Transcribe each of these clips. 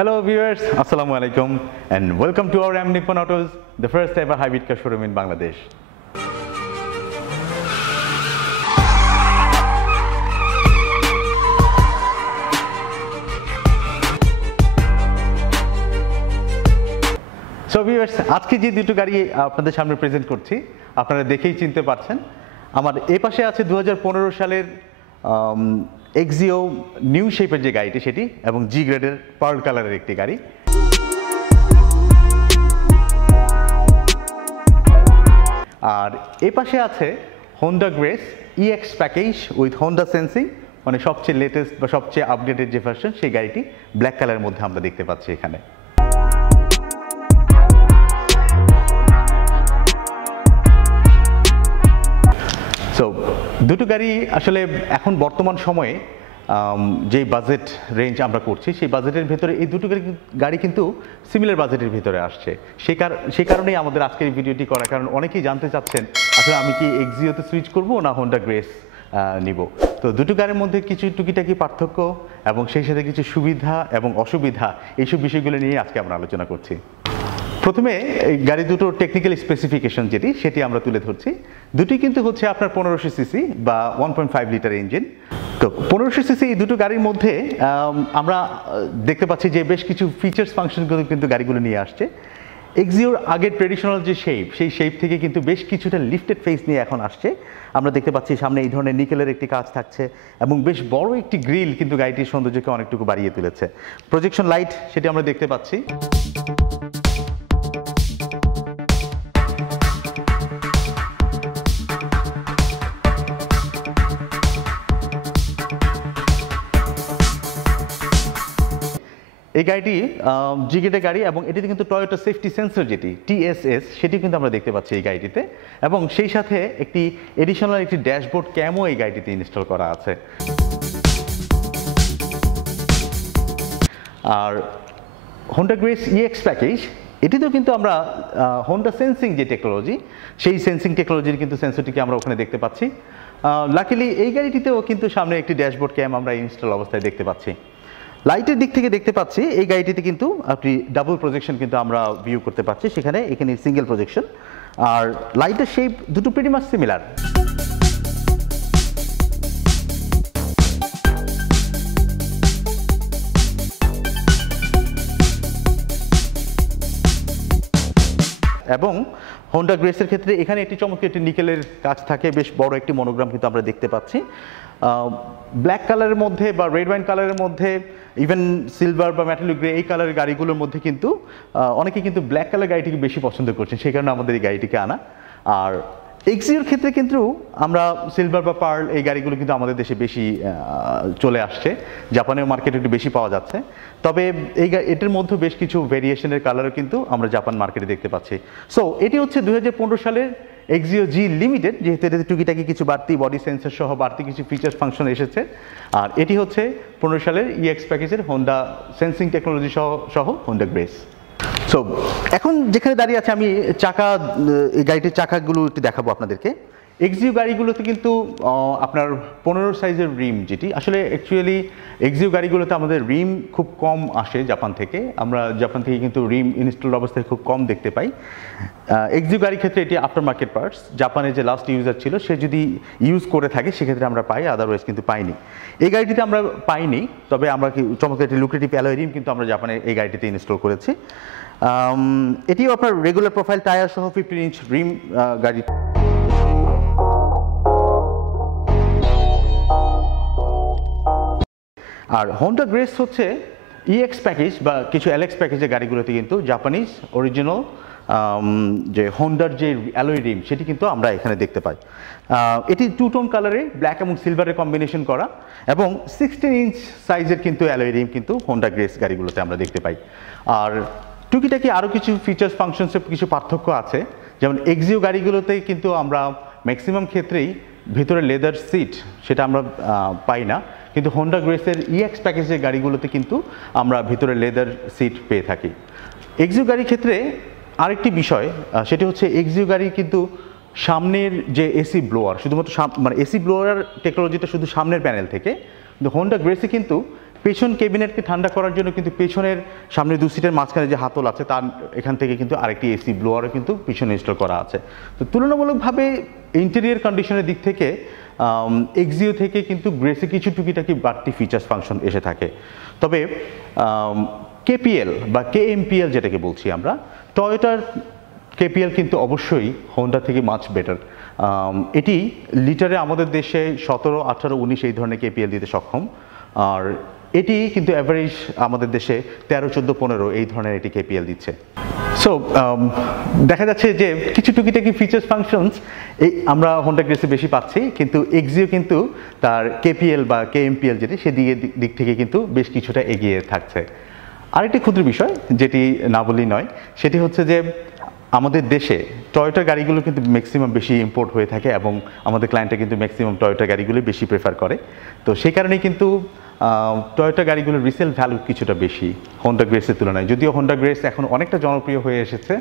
Hello viewers, Assalamu alaikum and welcome to our M Nippon Autos, the first ever hybrid car showroom in Bangladesh. So viewers, আজকে যে দুটো গাড়ি আপনাদের সামনে present করছি, আপনারা দেখেই চিনতে পারছেন। আমার এই পাশে আছে 2015 সালের এক্সিও নিউ শেপের যে গাড়িটি সেটি এবং জি গ্রেডের পার্ল কালারের একটি গাড়ি। আর এই পাশে আছে Honda grace EX package with Honda sensing, মানে সবচেয়ে লেটেস্ট বা সবচেয়ে আপডেটেড যে ভার্সন সেই গাড়িটি ব্ল্যাক কালারের মধ্যে আমরা দেখতে পাচ্ছি এখানে। সো দুটো গাড়ি আসলে এখন বর্তমান সময়ে যে বাজেট রেঞ্জ আমরা করছি সেই বাজেটের ভেতরে এই দুটো গাড়ি কিন্তু সিমিলার বাজেটের ভিতরে আসছে। সেই কারণেই আমাদের আজকের এই ভিডিওটি করা, কারণ অনেকেই জানতে চাচ্ছেন আসলে আমি কি এক্সিওতে সুইচ করব না হোন্ডা গ্রেস নিব। তো দুটো গাড়ির মধ্যে কিছু টুকিটাকি পার্থক্য এবং সেই সাথে কিছু সুবিধা এবং অসুবিধা এইসব বিষয়গুলো নিয়ে আজকে আমরা আলোচনা করছি। প্রথমে এই গাড়ি দুটোর টেকনিক্যাল স্পেসিফিকেশন সেটি আমরা তুলে ধরছি। দুটি কিন্তু হচ্ছে আপনার 1500 সিসি বা 1.5 লিটার ইঞ্জিন। তো 1500 সিসি এই দুটো গাড়ির মধ্যে আমরা দেখতে পাচ্ছি যে বেশ কিছু ফিচার্স ফাংশনগুলো কিন্তু গাড়িগুলো নিয়ে আসছে। এক্সিওর আগের ট্রেডিশনাল যে শেপ, সেই শেপ থেকে কিন্তু বেশ কিছুটা লিফটেড ফেস নিয়ে এখন আসছে। আমরা দেখতে পাচ্ছি সামনে এই ধরনের নিকেলের একটি কাজ থাকছে এবং বেশ বড় একটি গ্রিল কিন্তু গাড়িটির সৌন্দর্যকে অনেকটুকু বাড়িয়ে তুলেছে। প্রজেকশন লাইট সেটি আমরা দেখতে পাচ্ছি। এই গাড়িটি জি গ্রেডের গাড়ি এবং এটিতে কিন্তু টয়োটা সেফটি সেন্সর যেটি TSS সেটি কিন্তু আমরা দেখতে পাচ্ছি এই গাড়িটিতে, এবং সেই সাথে একটি এডিশনাল একটি ড্যাশবোর্ড ক্যামও এই গাড়িটিতে ইনস্টল করা আছে। আর হোন্ডা গ্রেস ইএক্স প্যাকেজ এটিতেও কিন্তু আমরা হোন্ডা সেন্সিং যে টেকনোলজি, সেই সেন্সিং টেকনোলজির কিন্তু সেন্সরটিকে আমরা ওখানে দেখতে পাচ্ছি। লাকিলি এই গাড়িটিতেও কিন্তু সামনে একটি ড্যাশবোর্ড ক্যাম আমরা ইনস্টল অবস্থায় দেখতে পাচ্ছি। লাইটের দিক থেকে দেখতে পাচ্ছি এই গাড়িটিতে কিন্তু আপনি ডাবল প্রজেকশন কিন্তু আমরা ভিউ করতে পারছি, এখানে সিঙ্গেল প্রজেকশন। আর লাইটের শেপ দুটো প্রিটি মাচ সিমিলার। এবং হোন্ডা গ্রেসের ক্ষেত্রে এখানে একটি চমৎকার একটি নিকেলের কাজ থাকে, বেশ বড় একটি মনোগ্রাম কিন্তু আমরা দেখতে পাচ্ছি। ব্ল্যাক কালারের মধ্যে বা রেড ওয়াইন কালারের মধ্যে, ইভেন সিলভার বা মেটালিক গ্রে এই কালারের গাড়িগুলোর মধ্যে কিন্তু অনেকে কিন্তু ব্ল্যাক কালার গাড়িটিকে বেশি পছন্দ করছেন, সেই কারণে আমাদের এই গাড়িটিকে আনা। আর এক্সিওর ক্ষেত্রে কিন্তু আমরা সিলভার বা পার্ল এই গাড়িগুলো কিন্তু আমাদের দেশে বেশি চলে আসছে, জাপানের মার্কেটে একটু বেশি পাওয়া যাচ্ছে। তবে এটার মধ্যে বেশ কিছু ভেরিয়েশনের কালারও কিন্তু আমরা জাপান মার্কেটে দেখতে পাচ্ছি। সো এটি হচ্ছে 2015 সালের এক্সিও জি লিমিটেড, যেহেতু এটাতে টুকিটাকি কিছু বাড়তি বডি সেন্সর সহ বাড়তি কিছু ফিচার্স ফাংশন এসেছে। আর এটি হচ্ছে 15 সালের ইএক্স প্যাকেজের হোন্ডা সেন্সিং টেকনোলজি সহ হোন্ডা গ্রেস। সো এখন যেখানে দাঁড়িয়ে আছে আমি এই গাড়িটির চাকাগুলো একটু দেখাবো আপনাদেরকে। এক্সিও গাড়িগুলোতে কিন্তু আপনার 15 সাইজের রিম, যেটি আসলে অ্যাকচুয়ালি এক্সিও গাড়িগুলোতে আমাদের রিম খুব কম আসে জাপান থেকে। আমরা জাপান থেকে কিন্তু রিম ইনস্টল অবস্থায় খুব কম দেখতে পাই। এক্সিও গাড়ির ক্ষেত্রে এটি আফটার মার্কেট পার্টস, জাপানের যে লাস্ট ইউজার ছিল সে যদি ইউজ করে থাকে সেক্ষেত্রে আমরা পাই, আদারওয়াইজ কিন্তু পাইনি। এই গাড়িটিতে আমরা পাইনি, তবে আমরা চমৎকার একটি লুক্রেটিভ অ্যালয় রিম কিন্তু আমরা জাপানের এই গাড়িটিতে ইনস্টল করেছি। এটিও আপনার রেগুলার প্রোফাইল টায়ার সহ 15 ইঞ্চ রিম গাড়ি। আর হোন্ডা গ্রেস হচ্ছে ইএক্স প্যাকেজ বা কিছু এলএক্স প্যাকেজের গাড়িগুলোতে কিন্তু জাপানিজ অরিজিনাল যে হোন্ডার যে অ্যালয় রিম সেটি কিন্তু আমরা এখানে দেখতে পাই। এটি 2 টোন কালারে ব্ল্যাক এবং সিলভারের কম্বিনেশন করা এবং 16 ইঞ্চ সাইজের কিন্তু অ্যালয় রিম কিন্তু হোন্ডা গ্রেস গাড়িগুলোতে আমরা দেখতে পাই। আর টুকিটাকি আরও কিছু ফিচার্স ফাংশনসের কিছু পার্থক্য আছে, যেমন এক্সিও গাড়িগুলোতে কিন্তু আমরা ম্যাক্সিমাম ক্ষেত্রেই ভেতরে লেদার সিট সেটা আমরা পাই না, কিন্তু হোন্ডা গ্রেসের ইএক্স প্যাকেজের গাড়িগুলোতে কিন্তু আমরা ভিতরে লেদার সিট পেয়ে থাকি। এক্সিও গাড়ির ক্ষেত্রে আরেকটি বিষয় সেটি হচ্ছে এক্সিও গাড়ি কিন্তু সামনের যে এসি ব্লোয়ার, শুধুমাত্র মানে এসি ব্লোয়ার টেকনোলজিটা শুধু সামনের প্যানেল থেকে, কিন্তু হোন্ডা গ্রেসে কিন্তু পেছন ক্যাবিনেটকে ঠান্ডা করার জন্য কিন্তু পেছনের সামনে 2 সিটের মাঝখানে যে হাতল আছে তার এখান থেকে কিন্তু আরেকটি এসি ব্লোয়ারও কিন্তু পিছনে ইনস্টল করা আছে। তো তুলনামূলকভাবে ইন্টেরিয়র কন্ডিশনের দিক থেকে এক্সিও থেকে কিন্তু গ্রেসে কিছু টুকিটাকি বাড়তি ফিচার্স ফাংশন এসে থাকে। তবে কেপিএল বা কেএমপিএল যেটাকে বলছি আমরা, টয়োটার কেপিএল কিন্তু অবশ্যই হোন্ডা থেকে মাচ বেটার। এটি লিটারে আমাদের দেশে 17, 18, 19 এই ধরনের কেপিএল দিতে সক্ষম, আর এটি কিন্তু অ্যাভারেজ আমাদের দেশে 13, 14, 15 এই ধরনের এটি কেপিএল দিচ্ছে। সো দেখা যাচ্ছে যে কিছু টুকিটাকি ফিচার্স ফাংশনস এই আমরা হোন্ডা গ্রেসে বেশি পাচ্ছি, কিন্তু এক্সিও কিন্তু তার কেপিএল বা কেএমপিএল যেটি সেদিকে দিক থেকে কিন্তু বেশ কিছুটা এগিয়ে থাকছে। আরেকটি ক্ষুদ্র বিষয় যেটি না বললেই নয়, সেটি হচ্ছে যে আমাদের দেশে টয়োটা গাড়িগুলো কিন্তু ম্যাক্সিমাম বেশি ইম্পোর্ট হয়ে থাকে এবং আমাদের ক্লায়েন্টরা কিন্তু ম্যাক্সিমাম টয়োটা গাড়িগুলো বেশি প্রেফার করে। তো সেই কারণে কিন্তু টয়োটা গাড়িগুলোর রিসেল ভ্যালু কিছুটা বেশি হোন্ডা গ্রেসের তুলনায়। যদিও হোন্ডা গ্রেস এখন অনেকটা জনপ্রিয় হয়ে এসেছে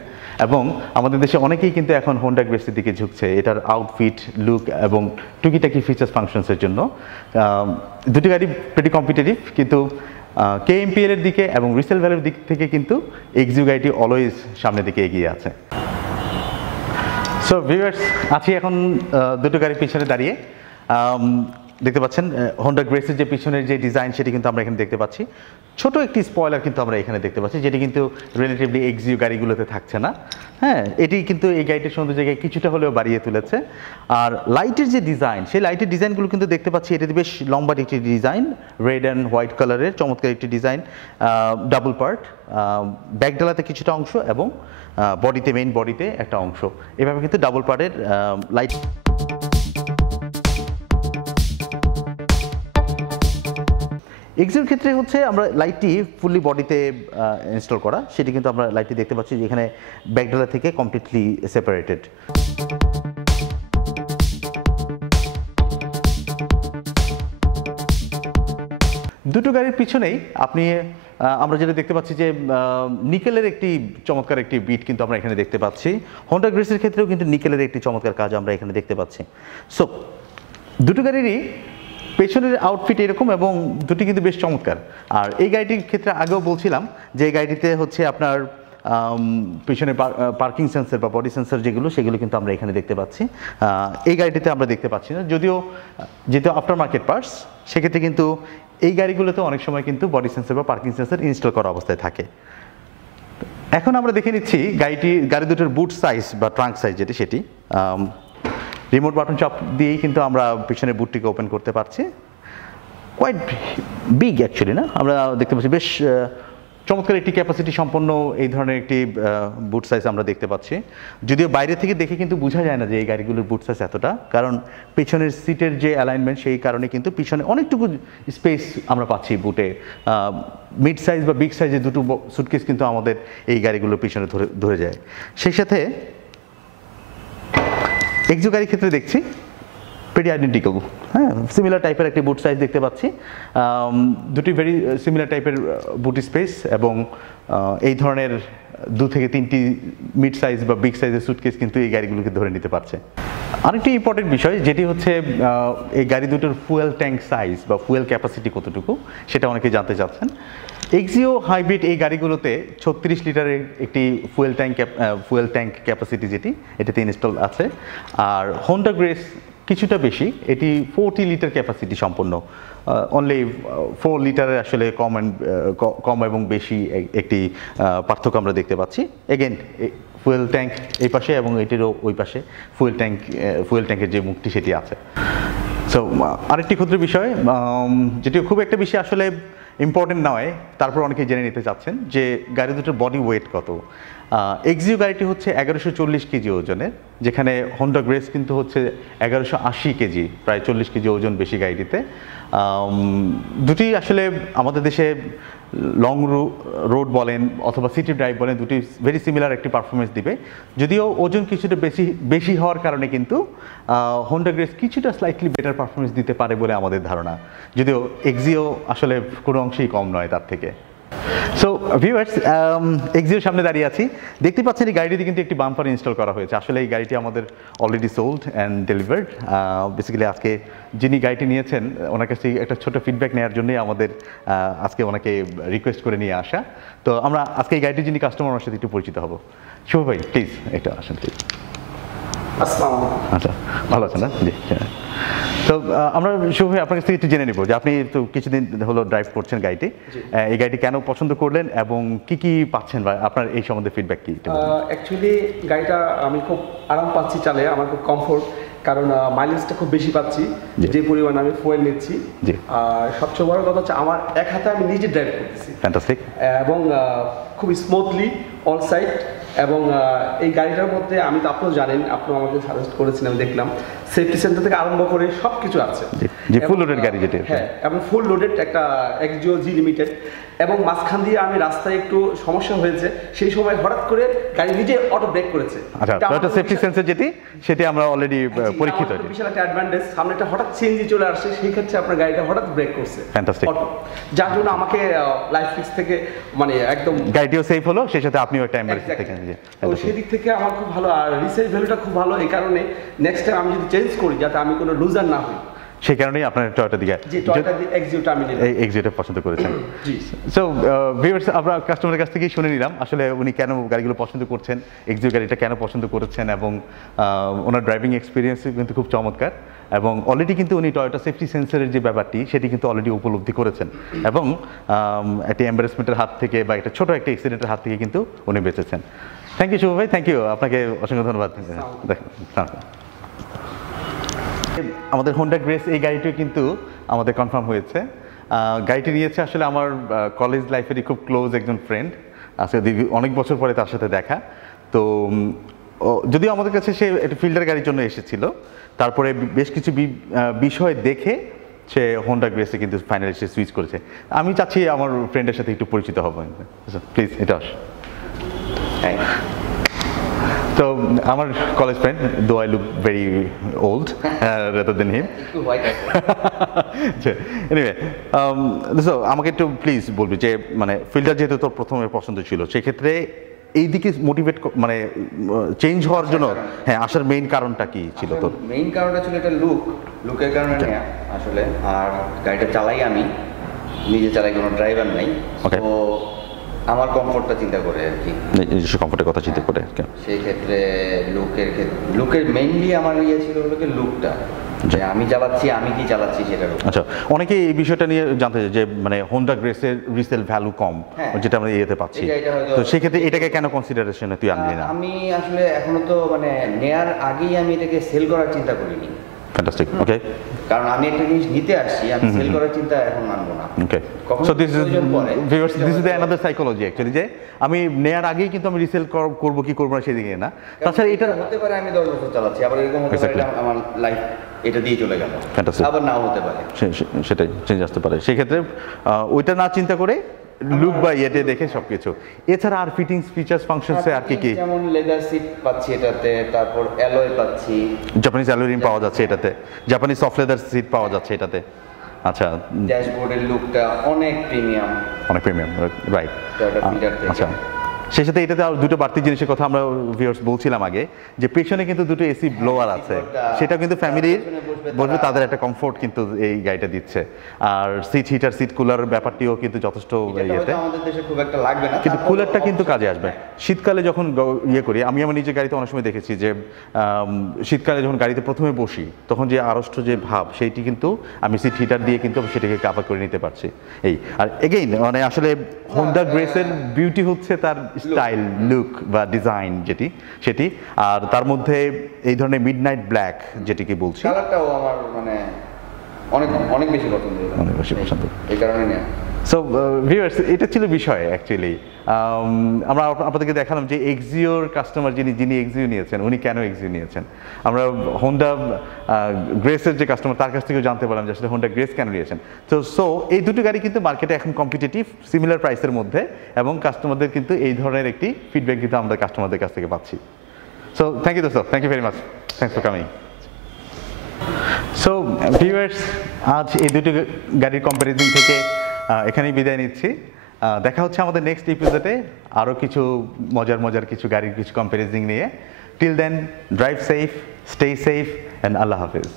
এবং আমাদের দেশে অনেকেই কিন্তু এখন হোন্ডা গ্রেসের দিকে ঝুঁকছে এটার আউটফিট, লুক এবং টুকিটাকি ফিচার্স ফাংশনসের জন্য। দুটি গাড়ি প্রিটি কম্পিটিটিভ, কিন্তু কেএমপিএল এর দিকে এবং রিসেল ভ্যালুর দিক থেকে কিন্তু এক্সিও গাড়িটি অলওয়েজ সামনের দিকে এগিয়ে আছে। সো ভিউয়ার্স, আছি এখন দুটো গাড়ির পিছনে দাঁড়িয়ে। দেখতে পাচ্ছেন হোন্ডা গ্রেসের যে পিছনের যে ডিজাইন সেটি কিন্তু আমরা এখানে দেখতে পাচ্ছি। ছোট একটি স্পয়লার কিন্তু আমরা এখানে দেখতে পাচ্ছি, যেটি কিন্তু রিলেটিভলি এক্সিও গাড়িগুলোতে থাকছে না। হ্যাঁ, এটি কিন্তু এই গাড়িটির সৌন্দর্যকে কিছুটা হলেও বাড়িয়ে তুলেছে। আর লাইটের যে ডিজাইন, সেই লাইটের ডিজাইনগুলো কিন্তু দেখতে পাচ্ছি এটি বেশ লম্বা একটি ডিজাইন, রেড অ্যান্ড হোয়াইট কালারের চমৎকার একটি ডিজাইন, ডাবল পার্ট, ব্যাকডালাতে কিছুটা অংশ এবং বডিতে, মেইন বডিতে একটা অংশ, এভাবে কিন্তু ডাবল পার্টের লাইট। এক্সিওর ক্ষেত্রে হচ্ছে আমরা লাইটটি ফুললি বডিতে ইনস্টল করা, সেটি কিন্তু আমরা লাইটটি দেখতে পাচ্ছি যেখানে ব্যাকডালা থেকে কমপ্লিটলি সেপারেটেড। দুটো গাড়ির পিছনেই আপনি আমরা যেটা দেখতে পাচ্ছি যে নিকেলের একটি চমৎকার একটি বিট কিন্তু আমরা এখানে দেখতে পাচ্ছি। হোন্ডা গ্রেসের ক্ষেত্রেও কিন্তু নিকেলের একটি চমৎকার কাজ আমরা এখানে দেখতে পাচ্ছি। সো দুটো গাড়িরই পেছনের আউটফিট এরকম এবং দুটি কিন্তু বেশ চমৎকার। আর এই গাড়িটির ক্ষেত্রে আগেও বলছিলাম যে এই গাড়িটিতে হচ্ছে আপনার পিছনে পার্কিং সেন্সর বা বডি সেন্সর সেগুলো কিন্তু আমরা এখানে দেখতে পাচ্ছি। এই গাড়িটিতে আমরা দেখতে পাচ্ছি না, যদিও যেহেতু আফটার মার্কেট পার্টস, সেক্ষেত্রে কিন্তু এই গাড়িগুলোতে অনেক সময় কিন্তু বডি সেন্সর বা পার্কিং সেন্সর ইনস্টল করা অবস্থায় থাকে। এখন আমরা দেখে নিচ্ছি গাড়ি দুটোর বুট সাইজ বা ট্রাঙ্ক সাইজ যেটি, সেটি রিমোট বাটন চাপ দিয়েই কিন্তু আমরা পিছনের বুটটিকে ওপেন করতে পারছি। কোয়াইট বিগ অ্যাকচুয়ালি, না? আমরা দেখতে পাচ্ছি বেশ চমৎকার একটি ক্যাপাসিটি সম্পন্ন এই ধরনের একটি বুট সাইজ আমরা দেখতে পাচ্ছি। যদিও বাইরে থেকে দেখে কিন্তু বোঝা যায় না যে এই গাড়িগুলোর বুট সাইজ এতটা, কারণ পিছনের সিটের যে অ্যালাইনমেন্ট সেই কারণে কিন্তু পিছনে অনেকটুকু স্পেস আমরা পাচ্ছি বুটে। মিড সাইজ বা বিগ সাইজের দুটো সুটকেস কিন্তু আমাদের এই গাড়িগুলোর পিছনে ধরে যায়। সেই সাথে এক্সিও গাড়ির ক্ষেত্রে দেখছি প্রিটি আইডেন্টিক্যাল, হ্যাঁ, সিমিলার টাইপের একটি বুট সাইজ দেখতে পাচ্ছি। দুটি ভেরি সিমিলার টাইপের বুট স্পেস এবং এই ধরনের 2 থেকে 3টি মিড সাইজ বা বিগ সাইজের সুটকেস কিন্তু এই গাড়িগুলোকে ধরে নিতে পারছে। আরেকটি ইম্পর্টেন্ট বিষয় যেটি হচ্ছে এই গাড়ি দুটোর ফুয়েল ট্যাঙ্ক সাইজ বা ফুয়েল ক্যাপাসিটি কতটুকু, সেটা অনেকে জানতে চাচ্ছেন। এক্সিও হাইব্রিড এই গাড়িগুলোতে 36 লিটারের একটি ফুয়েল ট্যাঙ্ক ক্যাপাসিটি যেটি এটাতে ইনস্টল আছে। আর হোন্ডা গ্রেস কিছুটা বেশি, এটি 40 লিটার ক্যাপাসিটি সম্পন্ন। অনলি 4 লিটারের আসলে কম এবং বেশি একটি পার্থক্য আমরা দেখতে পাচ্ছি। এগেন ফুয়েল ট্যাঙ্ক এই পাশে এবং এটিরও ওই পাশে ফুয়েল ট্যাঙ্কের যে মুখটি সেটি আছে। সো আরেকটি ক্ষুদ্র বিষয় যেটি খুব একটা বেশি আসলে ইম্পর্টেন্ট নয়, তারপর অনেকেই জেনে নিতে চাচ্ছেন যে গাড়ি দুটোর বডি ওয়েট কত। এক্সিও গাড়িটি হচ্ছে 1140 কেজি ওজনের, যেখানে হোন্ডা গ্রেস কিন্তু হচ্ছে 1180 কেজি, প্রায় 40 কেজি ওজন বেশি গাড়িটিতে। দুটি আসলে আমাদের দেশে লং রোড বলেন অথবা সিটি ড্রাইভ বলেন, দুটি ভেরি সিমিলার একটি পারফরমেন্স দিবে। যদিও ওজন কিছুটা বেশি হওয়ার কারণে কিন্তু হোন্ডা গ্রেস কিছুটা স্লাইটলি বেটার পারফরমেন্স দিতে পারে বলে আমাদের ধারণা, যদিও এক্সিও আসলে কোনো অংশেই কম নয় তার থেকে। সো ভিউয়ার্স, এক্সিওর সামনে দাঁড়িয়ে আছি, দেখতে পাচ্ছেন এই গাড়িটিতে কিন্তু একটি বাম্পার ইনস্টল করা হয়েছে। আসলে এই গাড়িটি আমাদের already sold and delivered. Basically আজকে যিনি গাড়িটি নিয়েছেন ওনার কাছ থেকে একটা ছোট ফিডব্যাক নেওয়ার জন্যই আমাদের আজকে ওনাকে রিকোয়েস্ট করে নিয়ে আসা। তো আমরা আজকে এই গাড়িটির যিনি কাস্টমার ওনার সাথে একটু পরিচিত হব। শুভ ভাই প্লিজ এটা আসেন প্লিজ। আচ্ছা, ভালো আছেন না? জি। তো আমরা শুভ ভাই আপনার কাছ থেকে একটু জেনে নিব যে আপনি তো কিছুদিন হলো ড্রাইভ করছেন গাড়িটি, এই গাড়িটি কেন পছন্দ করলেন এবং কি কি পাচ্ছেন বা আপনার এই সম্বন্ধে ফিডব্যাক কি? অ্যাকচুয়ালি গাড়িটা আমি খুব আরাম পাচ্ছি চালে, আমার খুব কমফোর্ট, কারণ মাইলেজটা খুব বেশি পাচ্ছি যে পরিমাণ আমি ফুয়েল নিচ্ছি। আর সবচেয়ে বড় কথা হচ্ছে আমার এক হাতে আমি নিজে ড্রাইভ করতেছি, ফ্যান্টাস্টিক, এবং খুব স্মুথলি অল সাইড। এবং এই গাড়িটার মধ্যে আমি তো আপনিও জানেন, আপনি আমাকে সাজেস্ট করেছেন, আমি দেখলাম সেফটি সেন্টার থেকে আরম্ভ করে সব কিছু আছে, যে ফুল লোডেড গাড়ি যেটা। হ্যাঁ, এবং ফুল লোডেড একটা এক্সিও জি লিমিটেড। এবং মাঝখান দিয়ে আমি রাস্তায় একটু সমস্যা হয়েছে, সেই সময় হঠাৎ করে গাড়ি নিজে অটো ব্রেক করেছে। আচ্ছা, এটা সেফটি সেন্সর যেটি সেটি আমরা অলরেডি পরীক্ষিত। এটা বিশাল একটা অ্যাডভান্টেজ, সামনে একটা হঠাৎ সিএনজি চলে আসছে, সেই ক্ষেত্রে আপনার গাড়িটা হঠাৎ ব্রেক করছে, ফ্যান্টাস্টিক, যার জন্য আমাকে লাইফ রিস্ক থেকে মানে একদম গাড়িটিও সেফ হলো, সেই সাথে আপনিও একটা এমআরএস থেকে। তো সেই দিক থেকে আমার খুব ভালো, আর রিসেল ভ্যালুটা খুব ভালো। এই কারণে নেক্সট টাইম আমি যদি চেঞ্জ করি যাতে আমি কোনো লুজার না হই, সেই কারণেই আপনার টয়োটা দিকে এক্সিওটা আমি এই এক্সিওটা পছন্দ করেছেন। সো ভিউয়ার্স, আমরা কাস্টমারের কাছ থেকেই শুনে নিলাম আসলে উনি কেন গাড়িগুলো পছন্দ করছেন, এক্সিও গাড়িটা কেন পছন্দ করেছেন, এবং ওনার ড্রাইভিং এক্সপিরিয়েন্স কিন্তু খুব চমৎকার। এবং অলরেডি কিন্তু উনি টয়োটা সেফটি সেন্সরের যে ব্যাপারটি সেটি কিন্তু অলরেডি উপলব্ধি করেছেন, এবং একটি এম্বারেসমেন্টের হাত থেকে বা একটা ছোট একটা অ্যাক্সিডেন্টের হাত থেকে কিন্তু উনি বেঁচেছেন। থ্যাংক ইউ শুভ ভাই, থ্যাংক ইউ, আপনাকে অসংখ্য ধন্যবাদ। আমাদের হোন্ডা গ্রেস এই গাড়িটিও কিন্তু আমাদের কনফার্ম হয়েছে। গাড়িটি নিয়েছে আসলে আমার কলেজ লাইফেরই খুব ক্লোজ একজন ফ্রেন্ড, আসলে অনেক বছর পরে তার সাথে দেখা। তো যদিও আমাদের কাছে সে একটা ফিল্ডার গাড়ির জন্য এসেছিল, তারপরে বেশ কিছু বিষয় দেখে সে হোন্ডা গ্রেসে কিন্তু ফাইনালি সে সুইচ করেছে। আমি চাচ্ছি আমার ফ্রেন্ডের সাথে একটু পরিচিত হব, প্লিজ এটা আস। তো আমার college friend, though I look very old rather than him. Anyway, so আমাকে একটু প্লিজ বলবি যে মানে ফিল্ডার যেহেতু তোর প্রথমে পছন্দ ছিল, সেক্ষেত্রে এই দিকে মোটিভেট মানে চেঞ্জ হওয়ার জন্য হ্যাঁ আসার মেইন কারণটা কি ছিল তোর? মেইন কারণটা ছিল এটা লুকের কারণে নেয়া আসলে। আর গাড়িটা চালাই আমি নিজে, চালাই, কোনো ড্রাইভার নাই। তো আমার কমফোর্টটা চিন্তা করে আর কি, নিজস্ব কমফোর্টের কথা চিন্তা করে। সেই ক্ষেত্রে লুকের মেইনলি আমার ইয়ে ছিল হলো কি লুকটা, যে আমি চালাচ্ছি, আমি কি চালাচ্ছি সেটার উপর। আচ্ছা, অনেকে এই বিষয়টা নিয়ে জানতে চায় যে মানে হোন্ডা গ্রেসের রিসেল ভ্যালু কম, যেটা আমরা ইয়েতে পাচ্ছি, তো সেক্ষেত্রে এটাকে কেন কনসিডারেশনে তুই আনলি না? আমি আসলে এখনো তো মানে নেয়ার আগেই আমি এটাকে সেল করার চিন্তা করিনি। ফ্যান্টাস্টিক, ওকে। কারণ আমি একটা জিনিস নিতে আসছি, আমি সেল করার চিন্তা এখন আনবো না। Okay, so this is the another psychology actually, যে আমি নেয়ার আগেই কিন্তু আমি রিসেল করব কি করব না সেদিকে না। তাছাড়া এটা হতে পারে আমি 10 বছর চালাচ্ছি, আবার এরকম হতে পারে আমার লাইফ এটা দিয়ে চলে গেল, আবার নাও হতে পারে, সেটাই চেঞ্জ আসতে পারে। সেক্ষেত্রে ওইটা না চিন্তা করে লুক বা ইয়েতে দেখে সবকিছু। এছাড়া আর ফিটিংস, ফিচার্স, ফাংশনসে আর কি কি? যেমন লেদার সিট পাচ্ছি এটাতে, তারপর অ্যালয় পাচ্ছি, জাপানিজ অ্যালয় রিম পাওয়া যাচ্ছে এটাতে, জাপানিজ সফট লেদার সিট পাওয়া যাচ্ছে এটাতে। আচ্ছা, ড্যাশবোর্ডের লুকটা অনেক প্রিমিয়াম, রাইট। আচ্ছা, সেই সাথে এটাতে আর দুটো বাড়তি জিনিসের কথা আমরা ভিউয়ার্স বলছিলাম আগে, যে পেছনে কিন্তু দুটো এসি ব্লোয়ার আছে, সেটা কিন্তু ফ্যামিলির বলবে তাদের একটা কমফোর্ট কিন্তু এই গাড়িটা দিচ্ছে। আর সিট হিটার, সিট কুলার ব্যাপারটিও কিন্তু যথেষ্ট ইয়েতে, আমাদের দেশে খুব একটা লাগবে না, কিন্তু কুলারটা কিন্তু কাজে আসবে শীতকালে যখন ইয়ে করি। আমি আমার নিজের গাড়িতে অনেক সময় দেখেছি যে শীতকালে যখন গাড়িতে প্রথমে বসি তখন যে আড়ষ্ট যে ভাব, সেইটি কিন্তু আমি সিট হিটার দিয়ে কিন্তু সেটাকে কাভার করে নিতে পারছি। এই আর এগেইন মানে আসলে হোন্ডা গ্রেসের বিউটি হচ্ছে তার স্টাইল, লুক বা ডিজাইন সেটি, আর তার মধ্যে এই ধরনের মিডনাইট ব্ল্যাক যেটিকে বলছি, কালারটাও আমার মানে অনেক বেশি পছন্দ, এই কারণে না। সো ভিউয়ার্স, এটা ছিল বিষয় অ্যাকচুয়ালি। আমরা আপনাদেরকে দেখালাম যে এক্সিওর কাস্টমার যিনি এক্সিও নিয়েছেন উনি কেন এক্সিও নিয়েছেন। আমরা হোন্ডা গ্রেসের যে কাস্টমার তার কাছ থেকেও জানতে পারলাম যে আসলে হোন্ডা গ্রেস কেন নিয়েছেন। সো এই দুটো গাড়ি কিন্তু মার্কেটে এখন কম্পিটিটিভ, সিমিলার প্রাইসের মধ্যে, এবং কাস্টমারদের কিন্তু এই ধরনের একটি ফিডব্যাক কিন্তু আমরা কাস্টমারদের কাছ থেকে পাচ্ছি। সো থ্যাংক ইউ দোস্ত, thank you very much, thanks for coming. So viewers, আজ এই দুটো গাড়ির কম্প্যারিজন থেকে এখানেই বিদায় নিচ্ছি। দেখা হচ্ছে আমাদের নেক্সট এপিসোডে আরও কিছু মজার কিছু গাড়ির কিছু কম্পারিজনিং নিয়ে। Till then, drive safe, stay safe, and আল্লাহ হাফিজ।